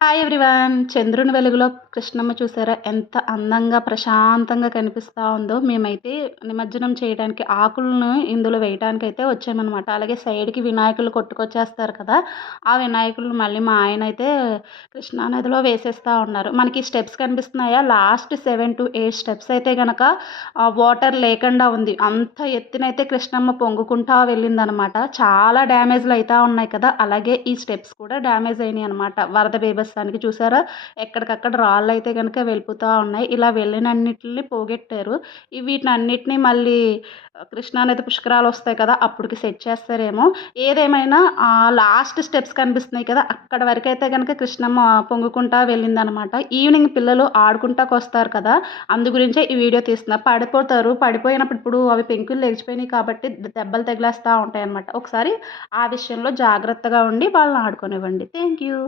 Hi everyone! చంద్రుని వెలుగులో కృష్ణమ్మ చూసారా? ఎంత అందంగా, ప్రశాంతంగా కనిపిస్తా ఉందో. మేమైతే నిమజ్జనం చేయడానికి ఆకులను ఇందులో వేయటానికైతే వచ్చామనమాట. అలాగే సైడ్‌కి వినాయకులు కొట్టుకొచ్చేస్తారు కదా! ఆ వినాయకులను మళ్ళీ మా ఆయనైతే కృష్ణా నదిలో వేసేస్తా ఉన్నారు. మనకి స్టెప్స్ కనిపిస్తున్నాయా? లాస్ట్ 7-8 స్టెప్స్ అయితే గనక వాటర్ లేకుండా ఉంది. అంత ఎత్తునైతే కృష్ణమ్మ పొంగుకుంటా వెళ్ళిందనమాట. చాలా డ్యామేజ్‌లు అయితా ఉన్నాయి కదా! అలాగే ఈ స్టెప్స్ కూడా డ్యామేజ్ అయినాయనమాట. వరద బీభత్సానికి చూసారా? ఎక్కడికక్కడ రాళ్ళైతే గనక వెళ్ళిపోతా ఉన్నాయి. ఇలా వెళ్ళినన్నిటిని పోగొట్టారు. వీటినన్నిటిని మళ్ళీ కృష్ణానది పుష్కరాలొస్తాయి కదా! అప్పటికి సెట్ చేస్తారేమో. ఏదేమైనా లాస్ట్ స్టెప్స్ కనిపిస్తున్నాయి కదా! అక్కడి వరకైతే గనక కృష్ణమ్మ పొంగుకుంటా వెళ్ళిందనమాట. ఈవినింగ్ పిల్లలు ఆడుకుంటాకొస్తారు కదా! అందు గురించే ఈ వీడియో తీస్తున్నా. పడిపోతారు. పడిపోయినప్పుడు ఇప్పుడు అవి పెంకులు లెగిచిపోయినాయి కాబట్టి దెబ్బలు తగిలేస్తా ఉంటాయనమాట. ఒకసారి ఆ విషయంలో జాగ్రత్తగా ఉండి వాళ్ళని ఆడుకోనివ్వండి. Thank you.